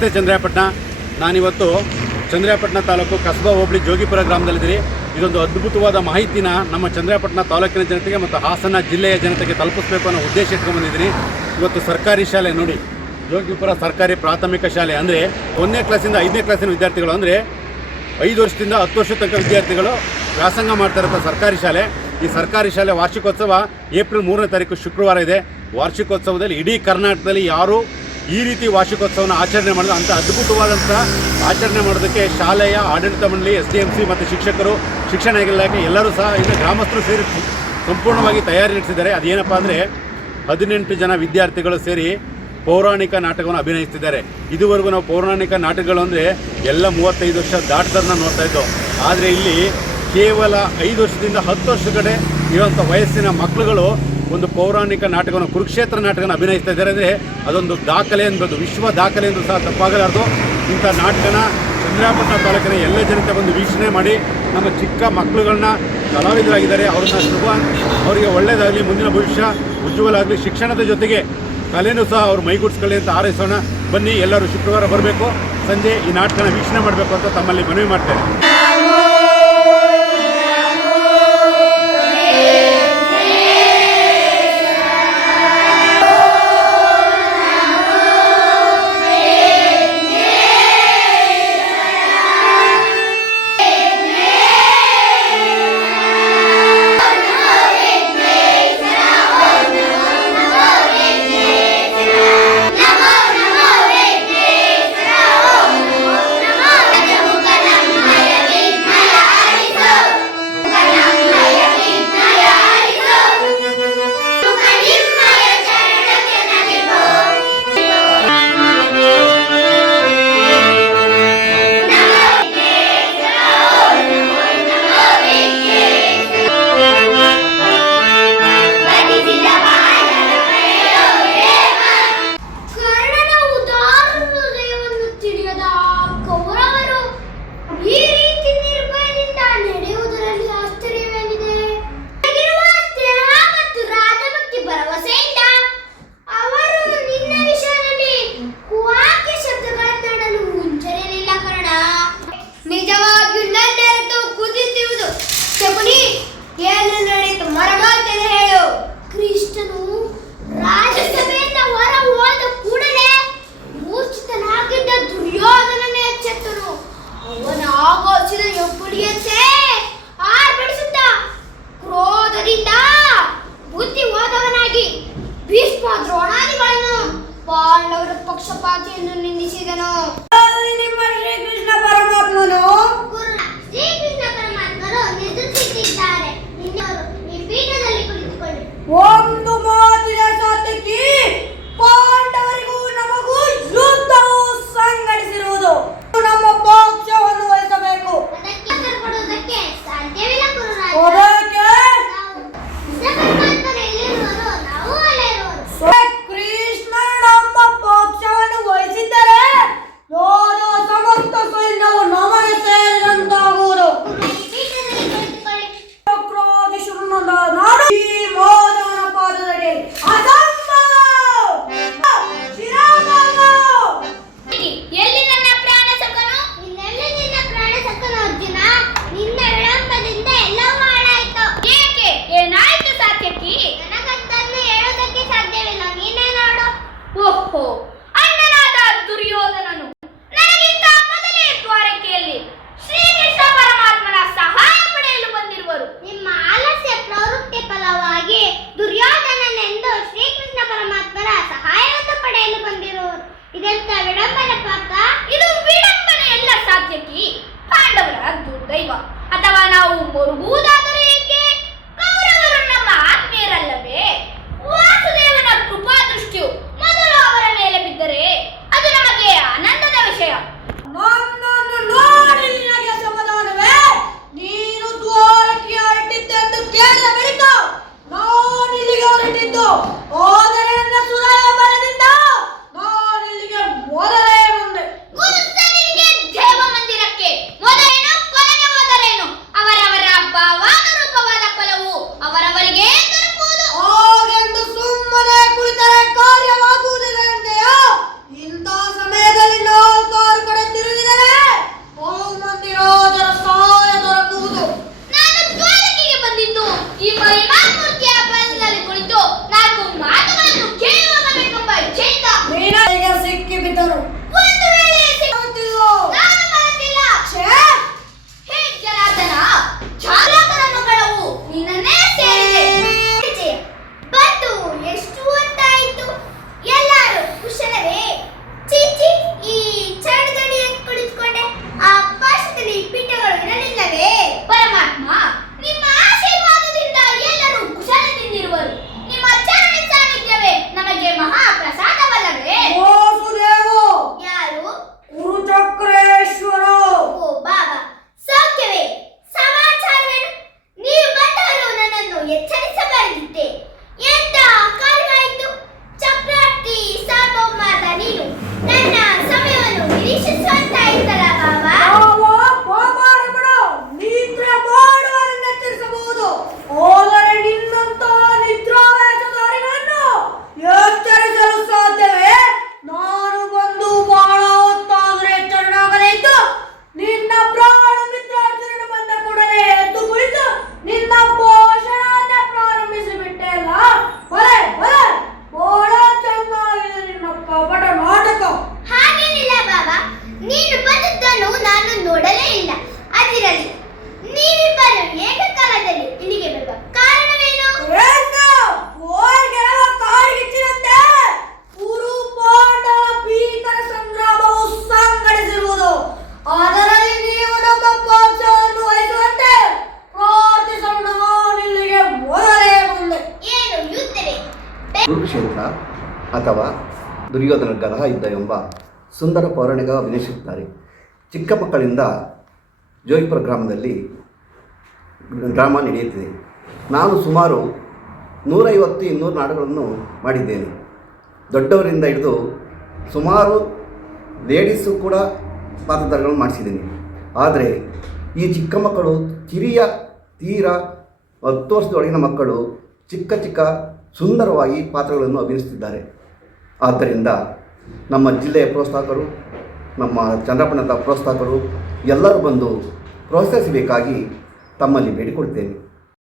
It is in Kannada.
ನಮಸ್ತೆ ಚಂದ್ರಾಯಪಟ್ಟಣ. ನಾನಿವತ್ತು ಚಂದ್ರಾಯಪಟ್ಟಣ ತಾಲೂಕು ಕಸಬಾ ಹೋಬಳಿ ಜೋಗಿಪುರ ಗ್ರಾಮದಲ್ಲಿದ್ದೀನಿ. ಇದೊಂದು ಅದ್ಭುತವಾದ ಮಾಹಿತಿನ ನಮ್ಮ ಚಂದ್ರಾಯಪಟ್ಟಣ ತಾಲೂಕಿನ ಜನತೆಗೆ ಮತ್ತು ಹಾಸನ ಜಿಲ್ಲೆಯ ಜನತೆಗೆ ತಲುಪಿಸಬೇಕು ಅನ್ನೋ ಉದ್ದೇಶ ಇಟ್ಕೊಂಡ್ಬಂದಿದ್ದೀನಿ. ಇವತ್ತು ಸರ್ಕಾರಿ ಶಾಲೆ ನೋಡಿ, ಜೋಗಿಪುರ ಸರ್ಕಾರಿ ಪ್ರಾಥಮಿಕ ಶಾಲೆ ಅಂದರೆ 1ನೇ ಕ್ಲಾಸಿಂದ 5ನೇ ಕ್ಲಾಸಿನ ವಿದ್ಯಾರ್ಥಿಗಳು, ಅಂದರೆ 5 ವರ್ಷದಿಂದ 10 ವರ್ಷ ತನಕ ವಿದ್ಯಾರ್ಥಿಗಳು ವ್ಯಾಸಂಗ ಮಾಡ್ತಾ ಇರೋ ಸರ್ಕಾರಿ ಶಾಲೆ. ಈ ಸರ್ಕಾರಿ ಶಾಲೆ ವಾರ್ಷಿಕೋತ್ಸವ ಏಪ್ರಿಲ್ 3ನೇ ತಾರೀಕು ಶುಕ್ರವಾರ ಇದೆ. ವಾರ್ಷಿಕೋತ್ಸವದಲ್ಲಿ ಇಡೀ ಕರ್ನಾಟಕದಲ್ಲಿ ಯಾರೂ ಈ ರೀತಿ ವಾರ್ಷಿಕೋತ್ಸವನ ಆಚರಣೆ ಮಾಡಿದ ಅಂಥ ಅದ್ಭುತವಾದಂಥ ಆಚರಣೆ ಮಾಡೋದಕ್ಕೆ ಶಾಲೆಯ ಆಡಳಿತ ಮಂಡಳಿ, SDMC ಮತ್ತು ಶಿಕ್ಷಕರು, ಶಿಕ್ಷಣ ಇಲಾಖೆ ಎಲ್ಲರೂ ಸಹ ಇನ್ನು ಗ್ರಾಮಸ್ಥರು ಸೇರಿ ಸಂಪೂರ್ಣವಾಗಿ ತಯಾರಿ ನಡೆಸಿದ್ದಾರೆ. ಅದೇನಪ್ಪ ಅಂದರೆ 18 ಜನ ವಿದ್ಯಾರ್ಥಿಗಳು ಸೇರಿ ಪೌರಾಣಿಕ ನಾಟಕವನ್ನು ಅಭಿನಯಿಸ್ತಿದ್ದಾರೆ. ಇದುವರೆಗೂ ನಾವು ಪೌರಾಣಿಕ ನಾಟಕಗಳು ಅಂದರೆ ಎಲ್ಲ 35 ವರ್ಷ ದಾಟ್ದರನ್ನ ನೋಡ್ತಾ ಇದ್ದೋ. ಆದರೆ ಇಲ್ಲಿ ಕೇವಲ 5 ವರ್ಷದಿಂದ 10 ವರ್ಷಗಡೆ ಇರುವಂಥ ವಯಸ್ಸಿನ ಮಕ್ಕಳುಗಳು ಒಂದು ಪೌರಾಣಿಕ ನಾಟಕವನ್ನು, ಕುರುಕ್ಷೇತ್ರ ನಾಟಕನ ಅಭಿನಯಿಸ್ತಾ ಇದ್ದಾರೆ. ಅಂದರೆ ಅದೊಂದು ದಾಖಲೆ ಅನ್ಬೋದು, ವಿಶ್ವ ದಾಖಲೆ ಎಂದು ಸಹ ತಪ್ಪಾಗಲಾರ್ದು. ಇಂಥ ನಾಟಕನ ಚಂದ್ರಾಯಪಟ್ಟಣ ತಾಲೂಕಿನ ಎಲ್ಲ ಜನತೆ ಬಂದು ವೀಕ್ಷಣೆ ಮಾಡಿ ನಮ್ಮ ಚಿಕ್ಕ ಮಕ್ಕಳುಗಳನ್ನ ಕಲಾವಿದರಾಗಿದ್ದಾರೆ, ಅವ್ರನ್ನ ಅವರಿಗೆ ಒಳ್ಳೆಯದಾಗಲಿ, ಮುಂದಿನ ಭವಿಷ್ಯ ಉಜ್ವಲ ಆಗಲಿ, ಶಿಕ್ಷಣದ ಜೊತೆಗೆ ಕಲೆನೂ ಸಹ ಅವ್ರು ಮೈಗೂಡಿಸ್ಕೊಳ್ಳಿ ಅಂತ ಹಾರೈಸೋಣ. ಬನ್ನಿ, ಎಲ್ಲರೂ ಶುಕ್ರವಾರ ಬರಬೇಕು, ಸಂಜೆ ಈ ನಾಟಕನ ವೀಕ್ಷಣೆ ಮಾಡಬೇಕು ಅಂತ ತಮ್ಮಲ್ಲಿ ಮನವಿ ಮಾಡ್ತೇನೆ. ಪಾಂಡವರ ಪಕ್ಷಪಾತಿಯನ್ನು ನಿಂದಿಸಿದನು. ನಿಮ್ಮ ಶ್ರೀಕೃಷ್ಣ ಪರಮಾತ್ಮನು ಶ್ರೀಕೃಷ್ಣ ಪರಮಾತ್ಮರು ನಿದ್ರಿಸುತ್ತಿದ್ದಾರೆ. ಈ ಪೀಠದಲ್ಲಿ ಕುಳಿತುಕೊಳ್ಳಿ. ಒಂದು ಮಾತಿನ ಸಾತ್ಯಕಿ, ಪಾಂಡವರಿಗೂ ನಮಗೂ ಯುದ್ಧವು ಸಂಘಟಿಸಿರುವುದು. ನಮ್ಮ ಪಕ್ಷವನ್ನು ವಹಿಸಬೇಕು. ಅದಕ್ಕೆ ಕೊಡುವುದಕ್ಕೆ ಸಾಧ್ಯವಿಲ್ಲ ಗುರುರಾಜ. ಅಣ್ಣನಾದ ದುರ್ಯೋಧನನು ನನಗಿಂತ ಮೊದಲೇ ದ್ವಾರಕೆಯಲ್ಲಿ ಶ್ರೀಕೃಷ್ಣ ಪರಮಾತ್ಮನ ಸಹಾಯ ಪಡೆಯಲು ಬಂದಿರುವರು. ನಿಮ್ಮ ಆಲಸ್ಯ ಪ್ರವೃತ್ತಿ ಫಲವಾಗಿ ದುರ್ಯೋಧನನೆಂದು ಶ್ರೀಕೃಷ್ಣ ಪರಮಾತ್ಮನ ಸಹಾಯವನ್ನು ಪಡೆಯಲು ಬಂದಿರುವರು. ಇದೆಂತ ವಿಡಂಬನೆ ಪಾಪ? ಇದು ವಿಡಂಬನೆಯಲ್ಲ ಸಾತ್ಯಕಿ, ಪಾಂಡವರ ದುರ್ದೈವ. ಅಥವಾ ನಾವು ಮರುಗುವುದಾದರೂ ಏಕೆ? ಕೌರವರು ನಮ್ಮ ಆತ್ಮೀಯರಲ್ಲವೇ? ವಾಸುದೇವನ ಕೃಪಾ ದೃಷ್ಟಿಯು ಮೊದಲು ಅವರ ಮೇಲೆ ಬಿದ್ದರೆ ಅದು ನಮಗೆ ಆನಂದದ ವಿಷಯ. ನನ್ನನ್ನು ನೋಡಿ ನಿನಗೆ ಸಮಾಧಾನವೇ? ನೀನು ದ್ವಾರಕ್ಕೆ ಹೊರಟಿದ್ದೆಂದು ಕೇಳಿದ ಬಳಿಕ ನಾನು ಇಲ್ಲಿಗೆ ಹೊರಟಿದ್ದು. ಆದರೆ ನನ್ನ ಸುದಯ ಬಲದಿಂದ ನಾನು ಇಲ್ಲಿಗೆ ಮೊದಲೇ ಬಂದೆ. ಗುರುಸ್ಥನಿಗೆ ದೇವ ಮಂದಿರಕ್ಕೆ ಮೊದಲೇನು ಕೊನೆಗೆ ಹೋದರೇನು? ಅವರವರ ಭಾವಾನುರೂಪವಾದ ಅಥವಾ ದುರ್ಯೋಧನ ಗದಹ ಯುದ್ಧ ಎಂಬ ಸುಂದರ ಪೌರಾಣಿಕ ಅಭಿನಯಿಸುತ್ತಾರೆ. ಚಿಕ್ಕ ಮಕ್ಕಳಿಂದ ಜೋಗಿಪುರ ಗ್ರಾಮದಲ್ಲಿ ಡ್ರಾಮಾ ನಡೆಯುತ್ತಿದೆ. ನಾನು ಸುಮಾರು 150-200 ನಾಟಕಗಳನ್ನು ಮಾಡಿದ್ದೇನೆ. ದೊಡ್ಡವರಿಂದ ಹಿಡಿದು ಸುಮಾರು ಲೇಡೀಸು ಕೂಡ ಪಾತ್ರಧಾರಿಗಳನ್ನು ಮಾಡಿಸಿದ್ದೀನಿ. ಆದರೆ ಈ ಚಿಕ್ಕ ಮಕ್ಕಳು ತೀರಾ 10 ವರ್ಷದೊಳಗಿನ ಮಕ್ಕಳು ಚಿಕ್ಕ ಸುಂದರವಾಗಿ ಪಾತ್ರಗಳನ್ನು ಅಭಿನಯಿಸುತ್ತಿದ್ದಾರೆ. ಆದ್ದರಿಂದ ನಮ್ಮ ಜಿಲ್ಲೆಯ ಪ್ರೋತ್ಸಾಹಕರು, ನಮ್ಮ ಚಂದ್ರಪಟ್ಟಣದ ಪ್ರೋತ್ಸಾಹಕರು ಎಲ್ಲರೂ ಬಂದು ಪ್ರೋತ್ಸಾಹಿಸಬೇಕಾಗಿ ತಮ್ಮಲ್ಲಿ ಬೇಡಿಕೊಳ್ತೇನೆ.